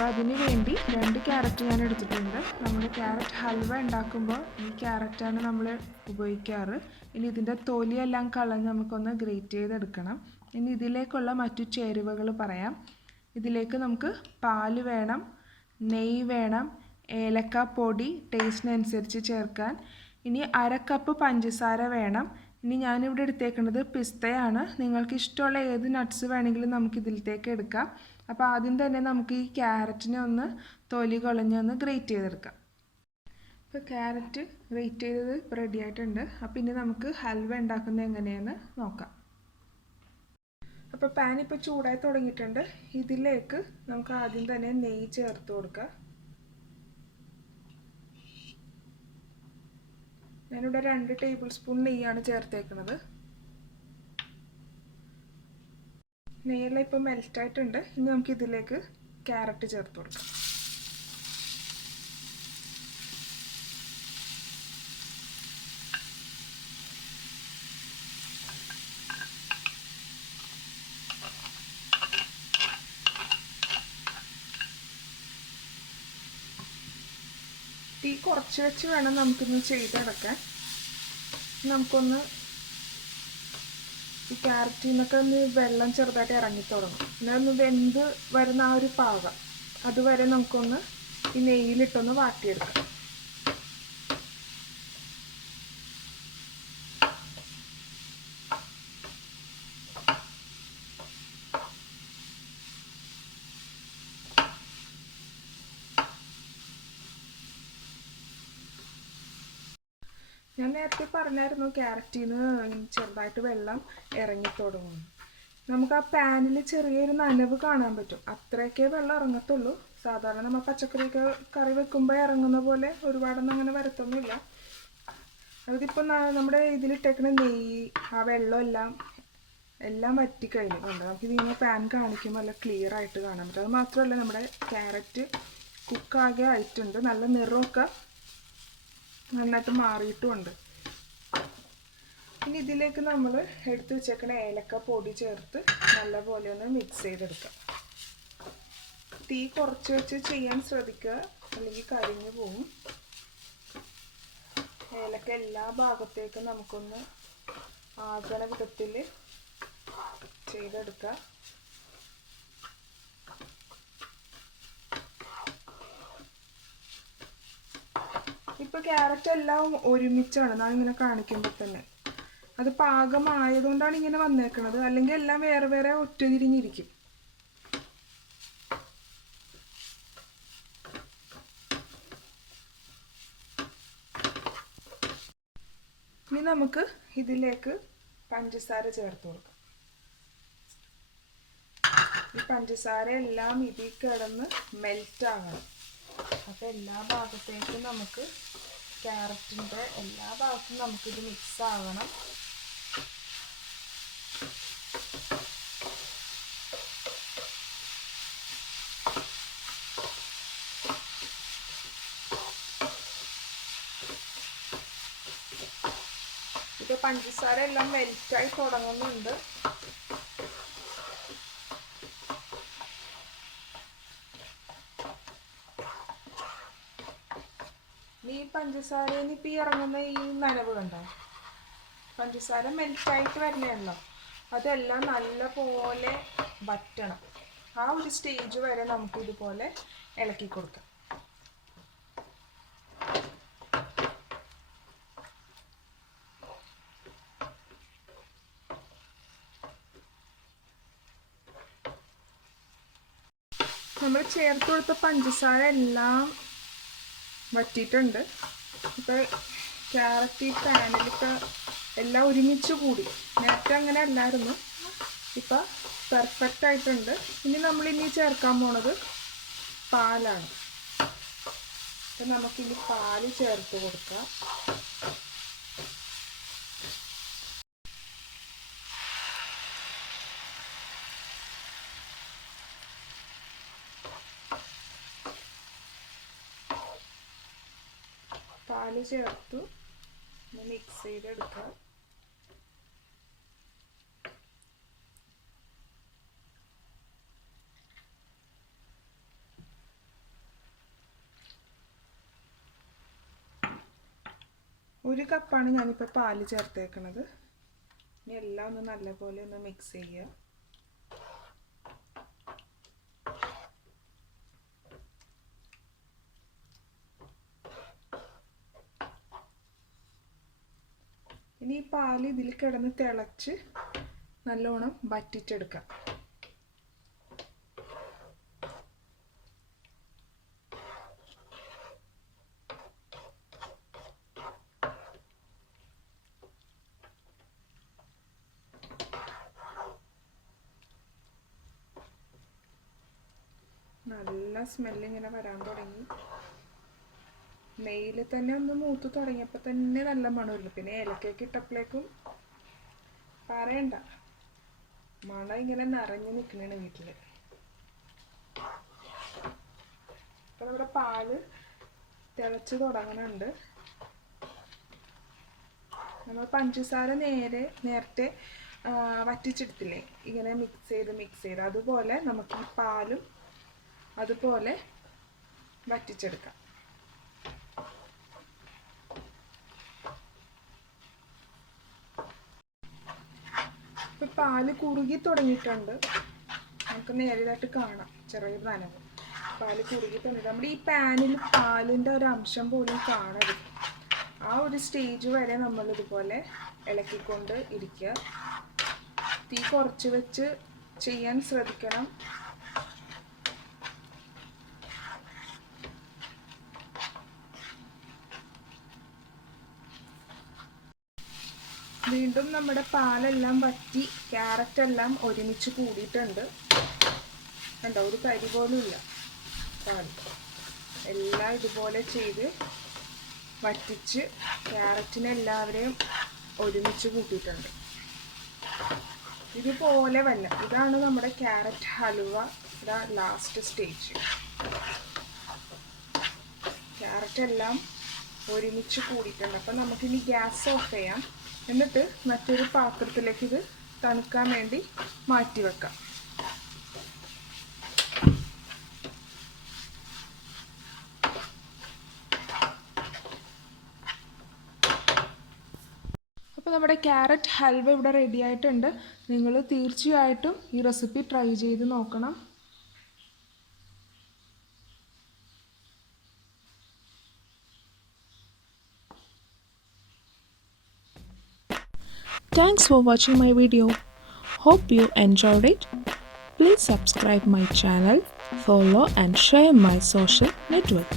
അപ്പോൾ അതിന് വേണ്ടി 2 ക്യാരറ്റ് ഞാൻ എടുത്തിട്ടുണ്ട്. നമ്മൾ ക്യാരറ്റ് ഹൽവ ഉണ്ടാക്കുമ്പോൾ ഈ ക്യാരറ്റാണ് നമ്മൾ ഉപയോഗിക്കാറ്. ഇനി ഇതിൻ്റെ തൊലിയെല്ലാം കളഞ്ഞ് നമുക്കൊന്ന് ഗ്രേറ്റ് ചെയ്തെടുക്കണം. ഇനി ഇതിലേക്കുള്ള മറ്റു ചേരുവകൾ പറയാം. ഇതിലേക്ക് നമുക്ക് പാല് വേണം, നെയ്യ് വേണം, ഏലക്കാപ്പൊടി ടേസ്റ്റിനനുസരിച്ച് ചേർക്കാൻ. ഇനി 1/2 കപ്പ് പഞ്ചസാര വേണം. ഇനി ഞാനിവിടെ എടുത്തേക്കുന്നത് പിസ്തയാണ്. നിങ്ങൾക്ക് ഇഷ്ടമുള്ള ഏത് നട്ട്സ് വേണമെങ്കിലും നമുക്ക് ഇതിലേക്ക് എടുക്കാം. അപ്പോൾ ആദ്യം തന്നെ നമുക്ക് ഈ ക്യാരറ്റിനെ ഒന്ന് തൊലി കളഞ്ഞൊന്ന് ഗ്രേറ്റ് ചെയ്തെടുക്കാം. ഇപ്പോൾ ക്യാരറ്റ് ഗ്രേറ്റ് ചെയ്തത് ഇപ്പോൾ റെഡി ആയിട്ടുണ്ട്. അപ്പോൾ ഇനി നമുക്ക് ഹൽവ ഉണ്ടാക്കുന്നത് എങ്ങനെയെന്ന് നോക്കാം. അപ്പോൾ പാൻ ഇപ്പോൾ ചൂടായി തുടങ്ങിയിട്ടുണ്ട്. ഇതിലേക്ക് നമുക്ക് ആദ്യം തന്നെ നെയ്യ് ചേർത്ത് കൊടുക്കാം. ഞാനിവിടെ 2 ടേബിൾ സ്പൂൺ നെയ്യാണ് ചേർത്തേക്കുന്നത്. നെയ്യെല്ലാം ഇപ്പോൾ മെൽറ്റായിട്ടുണ്ട്. ഇനി നമുക്ക് ഇതിലേക്ക് ക്യാരറ്റ് ചേർത്ത് കൊടുക്കാം. തീ കുറച്ച് വെച്ച് വേണം നമുക്കിന്ന് ചെയ്തെടുക്കാൻ. നമുക്കൊന്ന് ഈ ക്യാരറ്റിൽ നിന്നൊക്കെ ഒന്ന് വെള്ളം ചെറുതായിട്ട് ഇറങ്ങി തുടങ്ങും. പിന്നെ ഒന്ന് വെന്ത് വരുന്ന ആ ഒരു പാകം അതുവരെ നമുക്കൊന്ന് ഈ നെയ്യിലിട്ടൊന്ന് വാട്ടിയെടുക്കാം. ഞാൻ നേരത്തെ പറഞ്ഞായിരുന്നു ക്യാരറ്റിൽ നിന്ന് ചെറുതായിട്ട് വെള്ളം ഇറങ്ങി തുടങ്ങും. നമുക്ക് ആ പാനിൽ ചെറിയൊരു നനവ് കാണാൻ പറ്റും. അത്രയൊക്കെ വെള്ളം ഇറങ്ങത്തുള്ളൂ. സാധാരണ നമ്മൾ പച്ചക്കറിയൊക്കെ കറി വെക്കുമ്പോൾ ഇറങ്ങുന്ന പോലെ ഒരുപാടൊന്നും അങ്ങനെ വരത്തൊന്നുമില്ല. അതിപ്പോൾ നമ്മുടെ ഇതിലിട്ടേക്കുന്ന നെയ്യ് ആ വെള്ളം എല്ലാം വറ്റിക്കഴിഞ്ഞിട്ടുണ്ട്. നമുക്കിതിങ്ങനെ പാൻ കാണിക്കുമ്പോൾ നല്ല ക്ലിയർ ആയിട്ട് കാണാൻ പറ്റും. അത് മാത്രമല്ല നമ്മുടെ ക്യാരറ്റ് കുക്കാകെ ആയിട്ടുണ്ട്. നല്ല നിറമൊക്കെ നന്നായിട്ട് മാറിയിട്ടുമുണ്ട്. ഇനി ഇതിലേക്ക് നമ്മൾ എടുത്ത് വെച്ചേക്കണ ഏലക്ക പൊടി ചേർത്ത് നല്ലപോലെ ഒന്ന് മിക്സ് ചെയ്തെടുക്കാം. തീ കുറച്ച് വെച്ച് ചെയ്യാൻ ശ്രദ്ധിക്കുക, അല്ലെങ്കിൽ കരിഞ്ഞു പോകും. ഏലക്ക എല്ലാ ഭാഗത്തേക്കും നമുക്കൊന്ന് ആകണ വിധത്തിൽ ചെയ്തെടുക്കാം. ഇപ്പോൾ ക്യാരറ്റ് എല്ലാം ഒരുമിച്ചാണ് ഞാൻ ഇങ്ങനെ കാണിക്കുമ്പോൾ തന്നെ. അത് പാകമായതുകൊണ്ടാണ് ഇങ്ങനെ വന്നേക്കുന്നത്. അല്ലെങ്കിൽ എല്ലാം വേറെ വേറെ ഒറ്റതിരിഞ്ഞിരിക്കും. ഇനി നമുക്ക് ഇതിലേക്ക് പഞ്ചസാര ചേർത്ത് കൊടുക്കാം. ഈ പഞ്ചസാര എല്ലാം ഇതിൽ കിടന്ന് മെൽറ്റ് ആകണം. അപ്പോൾ എല്ലാ ഭാഗത്തേക്കും നമുക്ക് ക്യാരറ്റിൻ്റെ എല്ലാ ഭാഗത്തും നമുക്കിത് മിക്സ് ആകണം. ഇത് പഞ്ചസാര എല്ലാം മെൽറ്റായി തുടങ്ങുന്നുണ്ട്. ഈ പഞ്ചസാരയിൽ നിന്ന് ഇപ്പം ഇറങ്ങുന്ന ഈ നനവ് കണ്ടോ, പഞ്ചസാര മെൽറ്റായിട്ട് വരണമല്ലോ. അതെല്ലാം നല്ല പോലെ വറ്റണം. ആ ഒരു സ്റ്റേജ് വരെ നമുക്ക് ഇതുപോലെ ഇളക്കി കൊടുക്കാം. നമ്മൾ ചേർത്ത് കൊടുത്ത പഞ്ചസാര എല്ലാം വറ്റിയിട്ടുണ്ട്. ഇപ്പോൾ ക്യാരറ്റ് ഈ പാനിലിപ്പോൾ എല്ലാം ഒരുമിച്ച് കൂടി. നേരത്തെ അങ്ങനെ അല്ലായിരുന്നു. ഇപ്പം പെർഫെക്റ്റ് ആയിട്ടുണ്ട്. ഇനി നമ്മളിനി ചേർക്കാൻ പോണത് പാലാണ്. അപ്പം നമുക്കിനി പാല് ചേർത്ത് കൊടുക്കാം. പാല് ചേർത്തു മിക്സ് ചെയ്തെടുക്കാം. 1 കപ്പാണ് ഞാനിപ്പോൾ പാല് ചേർത്തേക്കുന്നത്. ഇനി എല്ലാം ഒന്ന് നല്ലപോലെ ഒന്ന് മിക്സ് ചെയ്യുക. ഇനി ഈ പാല് ഇതിൽ കിടന്ന് തിളച്ച് നല്ലോണം വറ്റിച്ചെടുക്കാം. നല്ല സ്മെല്ല് ഇങ്ങനെ വരാൻ തുടങ്ങി. നെയ്യിൽ തന്നെ ഒന്ന് മൂത്ത് തുടങ്ങിയപ്പോൾ തന്നെ നല്ല മണമില്ല. പിന്നെ ഏലക്കയൊക്കെ ഇട്ടപ്പോഴേക്കും പറയണ്ട, മണം ഇങ്ങനെ നിറഞ്ഞു നിൽക്കണേണ് വീട്ടിൽ. അപ്പോൾ നമ്മുടെ പാല് തിളച്ച് തുടങ്ങുന്നുണ്ട്. നമ്മൾ പഞ്ചസാര നേരത്തെ വറ്റിച്ചെടുത്തില്ലേ, ഇങ്ങനെ മിക്സ് ചെയ്ത് അതുപോലെ നമുക്ക് ഈ പാലും അതുപോലെ വറ്റിച്ചെടുക്കാം. ഇപ്പം പാല് കുറുകി തുടങ്ങിയിട്ടുണ്ട്. നമുക്ക് നേരിയതായിട്ട് കാണാം ചെറിയ നനവ്. പാല് കുറുകി തുടങ്ങി. നമ്മുടെ ഈ പാനിൽ പാലിൻ്റെ ഒരു അംശം പോലും കാണരുത്. ആ ഒരു സ്റ്റേജ് വരെ നമ്മളിതുപോലെ ഇളക്കിക്കൊണ്ട് ഇരിക്കുക. തീ കുറച്ച് വെച്ച് ചെയ്യാൻ ശ്രദ്ധിക്കണം. വീണ്ടും നമ്മുടെ പാലെല്ലാം വറ്റി ക്യാരറ്റ് എല്ലാം ഒരുമിച്ച് കൂടിയിട്ടുണ്ട്. കണ്ടോ, ഒരു തരി പോലും ഇല്ല പാൽ. എല്ലാം ഇതുപോലെ ചെയ്ത് വറ്റിച്ച് ക്യാരറ്റിനെ എല്ലാവരെയും ഒരുമിച്ച് കൂട്ടിയിട്ടുണ്ട്. ഇതുപോലെ വല്ല ഇതാണ് നമ്മുടെ carrot halwa last stage. Carrot എല്ലാം ഒരുമിച്ച് കൂടിയിട്ടുണ്ട്. അപ്പം നമുക്കിനി ഗ്യാസ് ഓഫ് ചെയ്യാം. എന്നിട്ട് മറ്റൊരു പാത്രത്തിലേക്ക് ഇത് തണുക്കാൻ വേണ്ടി മാറ്റി വെക്കാം. അപ്പോൾ നമ്മുടെ ക്യാരറ്റ് ഹൽവ ഇവിടെ റെഡി ആയിട്ടുണ്ട്. നിങ്ങൾ തീർച്ചയായിട്ടും ഈ റെസിപ്പി ട്രൈ ചെയ്ത് നോക്കണം. Thanks for watching my video. Hope you enjoyed it. Please subscribe my channel, follow and share my social network.